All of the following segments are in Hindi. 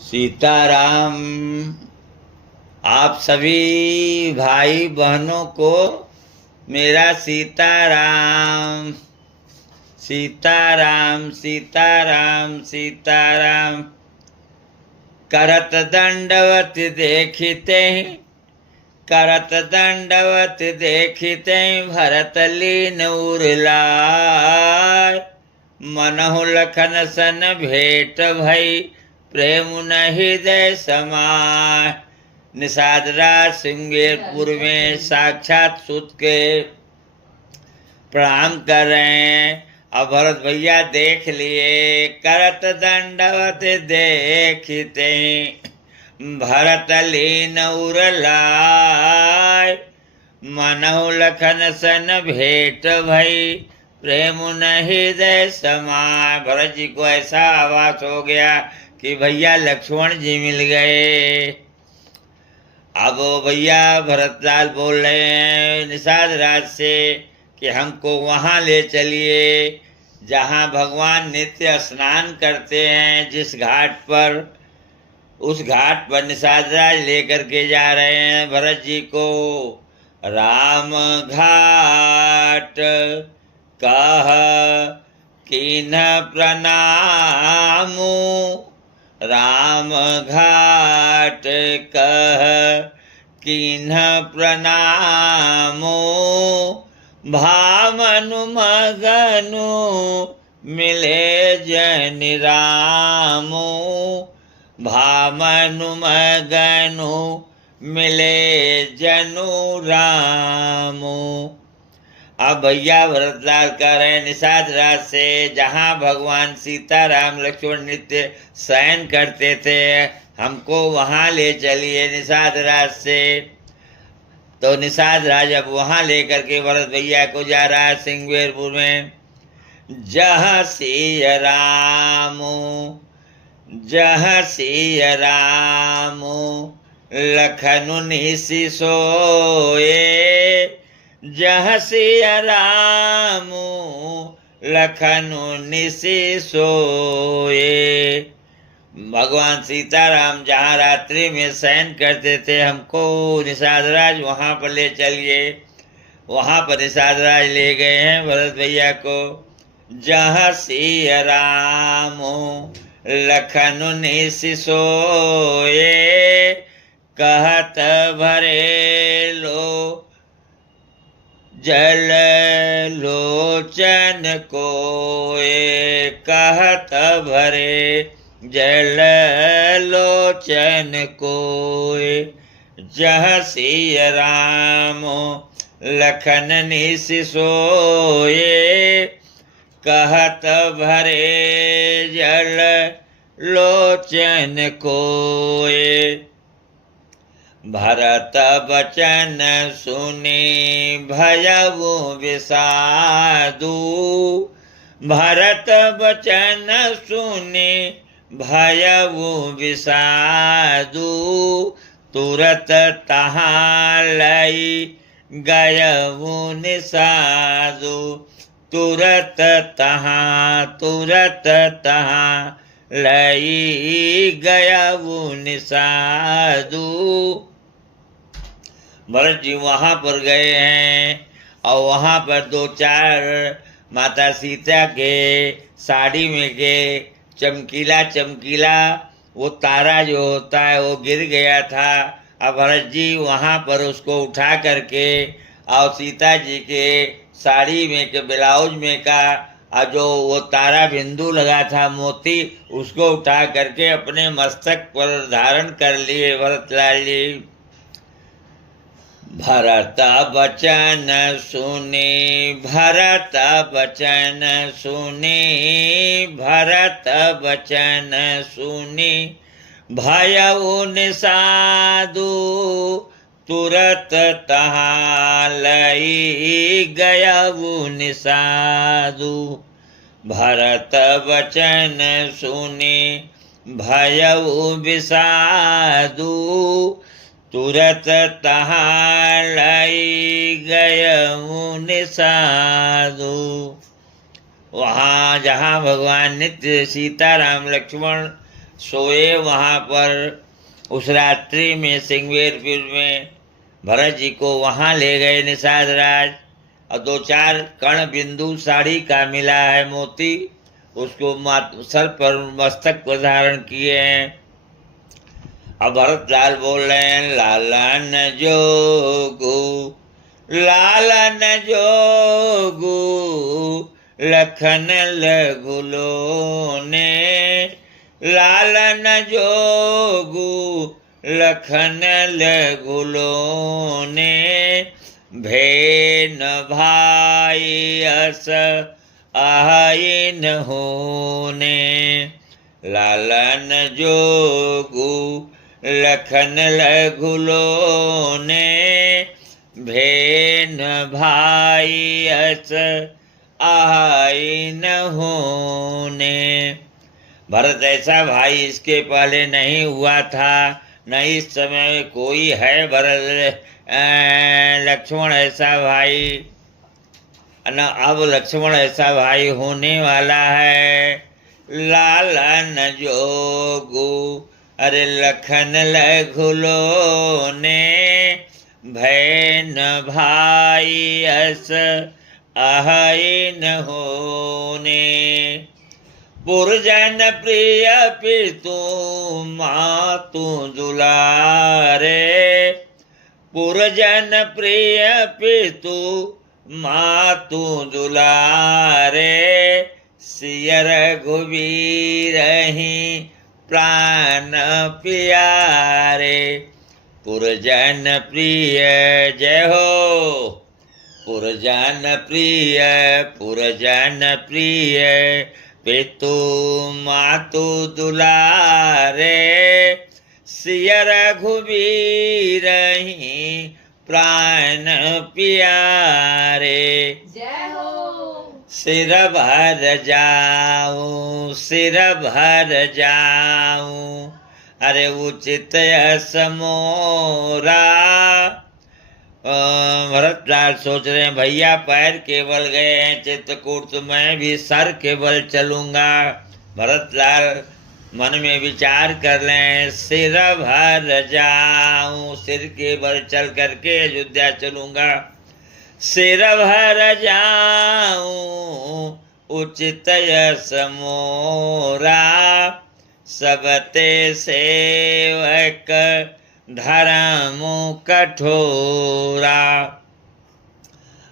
सीताराम। आप सभी भाई बहनों को मेरा सीताराम। सीताराम सीताराम सीताराम। करत दंडवत देखते करत दंडवत देखते भरत लीन उरलाय। मनहु लखन सन भेंट भई प्रेम न हृदय समाय। निषाद राज श्रृंगेरपुर में साक्षात सुत के प्रणाम कर रहे हैं। अब भरत भैया देख लिए। करत दंडवत देखते भरत लीन उरलाय। मनहु लखन सन भेंट भई प्रेम न हृदय समाय। भरत जी को ऐसा आभास हो गया कि भैया लक्ष्मण जी मिल गए। अब भैया भरतलाल बोल रहे हैं निषाद राज से कि हमको वहाँ ले चलिए जहाँ भगवान नित्य स्नान करते हैं। जिस घाट पर, उस घाट पर निषाद राज लेकर के जा रहे हैं भरत जी को। राम घाट कह कीन्ह प्रणामु। राम घाट कह कीन्ह प्रणामु। भामनु मगनु मिले जन रामु। भामनु मगनु मिले जनु रामु। अब भैया भरतलाल कह रहे हैं निषाद राज से जहाँ भगवान सीताराम लक्ष्मण नित्य शयन करते थे हमको वहाँ ले चलिए निषाद राज से। तो निषाद राज अब वहाँ लेकर के भरत भैया को जा रहा है श्रृंगेरपुर में। जहाँ सिय रामु जहाँ सिय रामु लखनु निसि सोए। जहाँ सिय रामु लखनु निसि सोए। भगवान सीताराम जहाँ रात्रि में शयन करते थे हमको निषाद राज वहाँ पर ले चलिए। वहाँ पर निषाद राज ले गए हैं भरत भैया को। जहाँ सिय रामु लखनु निसि सोए। कहत भरे लो जल लोचन कोए। कहत भरे जल लोचन कोए। जहाँ सिय रामु लखन निसि सोए। कहत भरे जल लोचन कोए। भरत बचन सुनि भयउ विषादु। भरत बचन सुनि भयउ विषादु। तुरत तहाँ लई गयउ निषादु। तुरत तहाँ लई गयउ निषादु। भरत जी वहाँ पर गए हैं और वहाँ पर दो चार माता सीता के साड़ी में के चमकीला चमकीला वो तारा जो होता है वो गिर गया था। अब भरत जी वहाँ पर उसको उठा करके और सीता जी के साड़ी में के ब्लाउज में का जो वो तारा बिंदु लगा था मोती उसको उठा करके अपने मस्तक पर धारण कर लिए भरतलाल जी। भरत बचन सुनी भरत बचन सुनी भरत बचन सुनी भयउ निषादु। तुरत तहाँ लई गयउ निषादु। भरत बचन सुनी भयउ विषादु। तुरत तहाँ लई गयउ निषादु। वहाँ जहाँ भगवान नित्य सीताराम लक्ष्मण सोए वहाँ पर। उस रात्रि में सिंगवेरपुर में भरत जी को वहाँ ले गए निषाद राज, और 2-4 कण बिंदु साड़ी का मिला है मोती, उसको सर पर मस्तक पर धारण किए हैं। अब भरत लाल बोल रहे हैं, लालन जोगू लालन जोगू लखन लगुलो ने, लालन जोगू लखन लगुलो ने, भेन भाई अस आइन होने, लालन जोगू लखन लगुलो ने, भेन भाई अस आइन होने। भरत ऐसा भाई इसके पहले नहीं हुआ था, न इस समय कोई है भरत लक्ष्मण ऐसा भाई, न अब लक्ष्मण ऐसा भाई होने वाला है। लालन जोगू अरे लखन लगुलो ने, भैन भाई अस अहिन होने, पुरजन प्रिय पितु मातु दुलारे, पुरजन प्रिय पितु मातु दुलारे, सिय रघुवीर ही प्राण प्यारे, पुरजन प्रिय जय हो, पुरजन प्रिय पुरजन प्रिय पितु मातु दुलारे, सिय रघुवीर ही प्राण प्यारे, जय हो। सिर भर जाऊं सिर भर जाऊं अरे उचित यस मोरा। भरतलाल सोच रहे हैं भैया पैर केवल गए हैं चित्रकूट, तो मैं भी सर केवल चलूंगा। भरतलाल मन में विचार कर रहे हैं, सिर भर जाऊं सिर केवल चल करके अयोध्या चलूंगा, सिर भर जाऊं उचित यस मोरा, सबते सेवक धर्म कठोरा।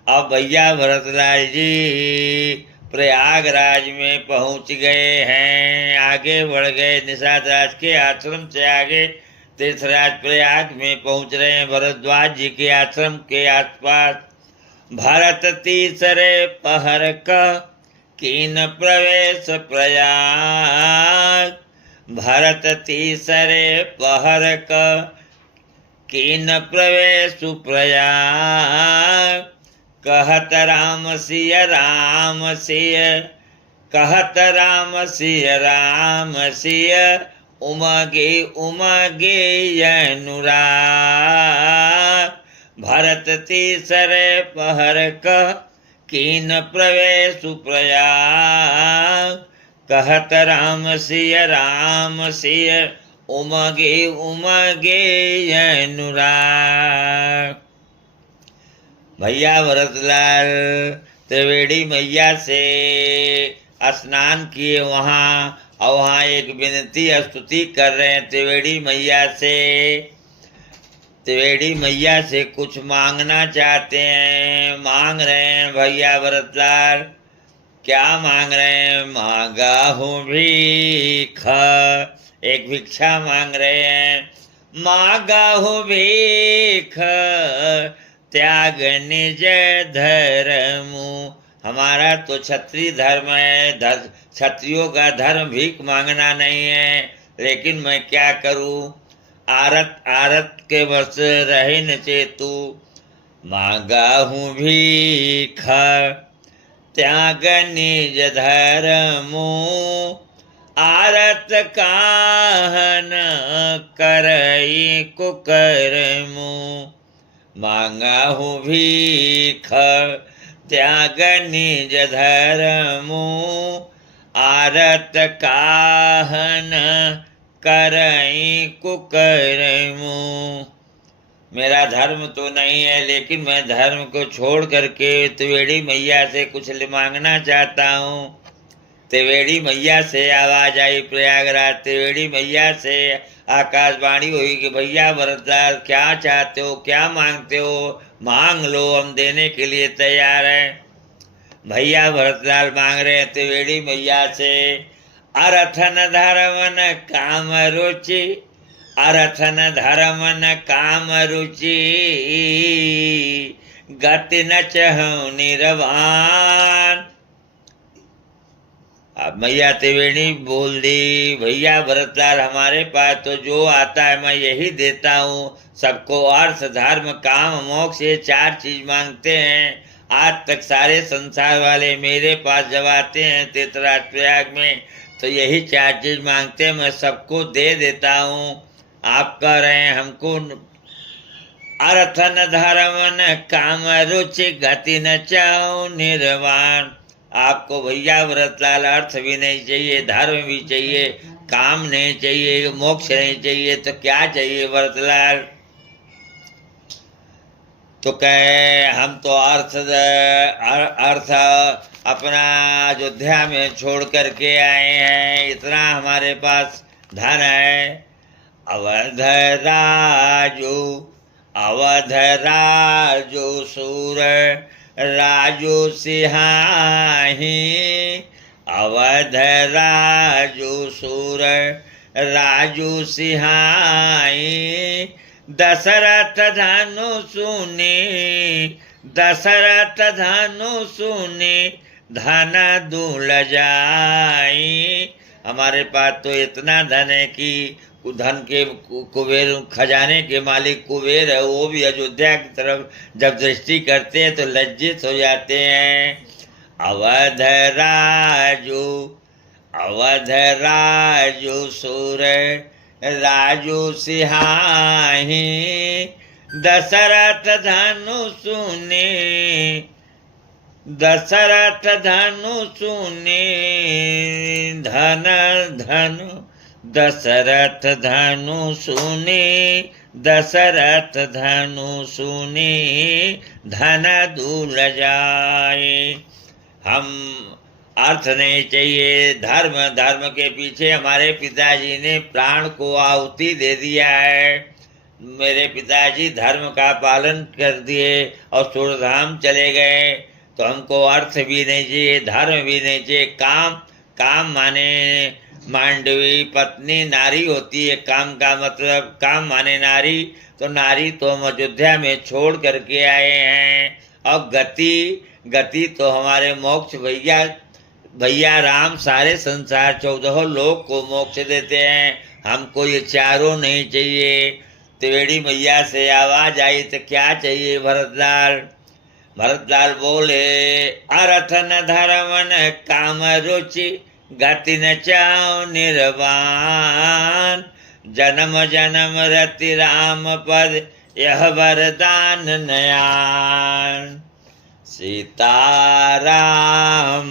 अब भैया भरतलाल जी प्रयागराज में पहुंच गए हैं, आगे बढ़ गए, निषाद राज के आश्रम से आगे तीर्थराज प्रयाग में पहुंच रहे हैं, भरद्वाज जी के आश्रम के आसपास। भरत तीसरे पहर का कीन प्रवेश प्रयाग, भरत तीसरे पहर का कीन प्रवेश प्रयाग, कहत राम सिय राम सिय, कहत राम सिय राम सिय, उमगे उमगे अनुराग, भरत तीसरे पहर कह कीन प्रवेश प्रयाग, कहत राम सिय उमगे उमगे अनुराग। भैया भरतलाल त्रिवेणी मैया से स्नान किए वहाँ, और वहाँ एक विनती स्तुति कर रहे हैं त्रिवेणी मैया से। त्रिवेणी मैया से कुछ मांगना चाहते हैं, मांग रहे हैं भैया भरतलाल। क्या मांग रहे हैं? मांगा हूँ भीख, एक भिक्षा मांग रहे हैं। मांगा हूँ भीख त्याग निज धर्मु, हमारा तो क्षत्रिय धर्म है, क्षत्रियों का धर्म भीख मांगना नहीं है, लेकिन मैं क्या करूं, आरत आरत के बस रहे न चेतु। मांगा हूँ भीख त्याग निज धर्मु, आरत काहन करई कुकर्मु। मांगा हूँ भीख त्याग निज धर्मु, आरत काहन करई कुकरमु। मेरा धर्म तो नहीं है, लेकिन मैं धर्म को छोड़ करके त्रिवेणी मैया से कुछ मांगना चाहता हूँ। त्रिवेणी मैया से आवाज आई प्रयागराज, त्रिवेणी मैया से आकाशवाणी हुई कि भैया भरतलाल क्या चाहते हो, क्या मांगते हो, मांग लो, हम देने के लिए तैयार हैं। भैया भरतलाल मांग रहे हैं त्रिवेणी मैया से, अरथन धर्मन काम रुचि, अरथन धर्मन काम रुचि, गति न चहु निर्वाण। अब मैया त्रिवेणी बोल दी, भैया भरतलाल हमारे पास तो जो आता है मैं यही देता हूँ। सबको अर्थ धर्म काम मोक्ष ये 4 चीज मांगते हैं। आज तक सारे संसार वाले मेरे पास जब आते हैं तीर्थराज प्रयाग में तो यही 4 चीज मांगते हैं, मैं सबको दे देता हूँ। आप कह रहे हैं हमको अर्थन धर्मन काम रुचि गति न चाहु निर्वाण। आपको भैया भरतलाल अर्थ भी नहीं चाहिए, धर्म भी चाहिए, काम नहीं चाहिए, मोक्ष नहीं चाहिए, तो क्या चाहिए भरतलाल? तो कहे हम तो अर्थ अपना अयोध्या में छोड़ करके आए हैं, इतना हमारे पास धन है। अवध राजू सूर राजू सिहाही, अवध राजू सूर राजू सिहाही, दशरथ धनु सुनी, दशरथ धनु सुनी, धन दूल जाई। हमारे पास तो इतना धन है कि धन के कुबेर, खजाने के मालिक कुबेर है, वो भी अयोध्या की तरफ जब दृष्टि करते हैं तो लज्जित हो जाते हैं। अवध राजू सूर राजू सिहाही, दशरथ धनु सुने, दशरथ धनु सुने, धनु दशरथ धनु सुने, दशरथ धनु सुने, धन दूल जाए। हम अर्थ नहीं चाहिए, धर्म के पीछे हमारे पिताजी ने प्राण को आहुति दे दिया है। मेरे पिताजी धर्म का पालन कर दिए और सूरधाम चले गए, तो हमको अर्थ भी नहीं चाहिए, धर्म भी नहीं चाहिए। काम माने मांडवी पत्नी नारी होती है, काम का मतलब काम माने नारी, तो नारी तो हम अयोध्या में छोड़ करके आए हैं। और गति तो हमारे मोक्ष भैया राम सारे संसार 14 लोक को मोक्ष देते हैं, हमको ये चारों नहीं चाहिए। त्रिवेणी मैया से आवाज आई तो क्या चाहिए भरतलाल बोले, अरथन धर्मन काम रुचि, गति न चाहु निर्वाण, जन्म जन्म रति राम पद यह वरदान नयान। सीताराम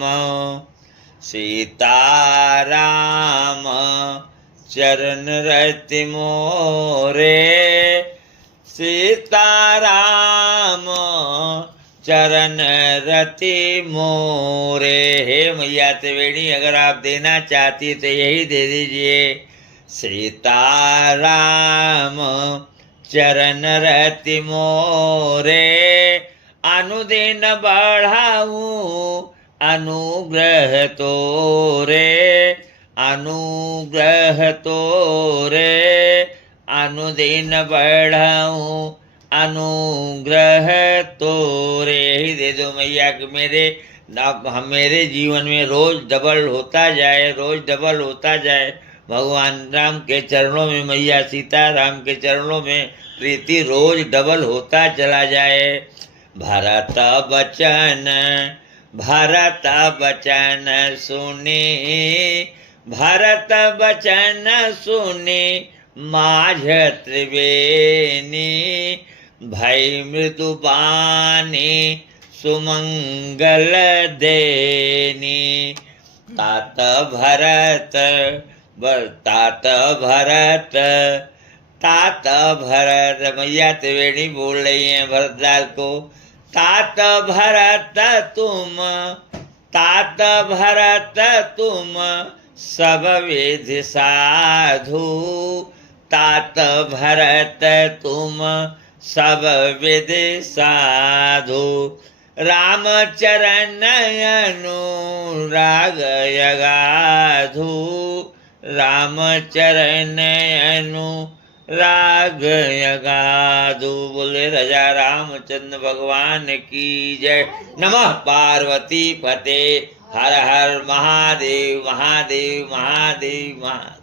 चरण रति मोरे, सीताराम चरण रति मोरे। हे मैया त्रिवेणी, अगर आप देना चाहती तो यही दे दीजिए। सीताराम चरण रति मोरे, अनुदिन बढ़ाऊं अनुग्रह तोरे, अनुग्रह तोरे, अनुदिन बढ़ाऊं अनुग्रह तोरे। ही दे दो मैया कि मेरे जीवन में रोज डबल होता जाए, रोज डबल होता जाए। भगवान राम के चरणों में, मैया सीताराम के चरणों में प्रीति रोज डबल होता चला जाए। भरत बचन सुने, भरत बचन सुने, माझ त्रिवेणी, भई मृदुबानी सुमंगल देनी। तात तात भरत मैया त्रिवेणी बोल रही हैं भरतलाल को, तात भरत तुम सब विधि साधु, तात भरत तुम सब विधि साधु, रामचरण अनुराग यगाधु, रामचरण अनुराग यगाधु। बोले राजा रामचंद्र भगवान की जय। नमः पार्वती पते, हर हर महादेव महादेव महादेव महादेव।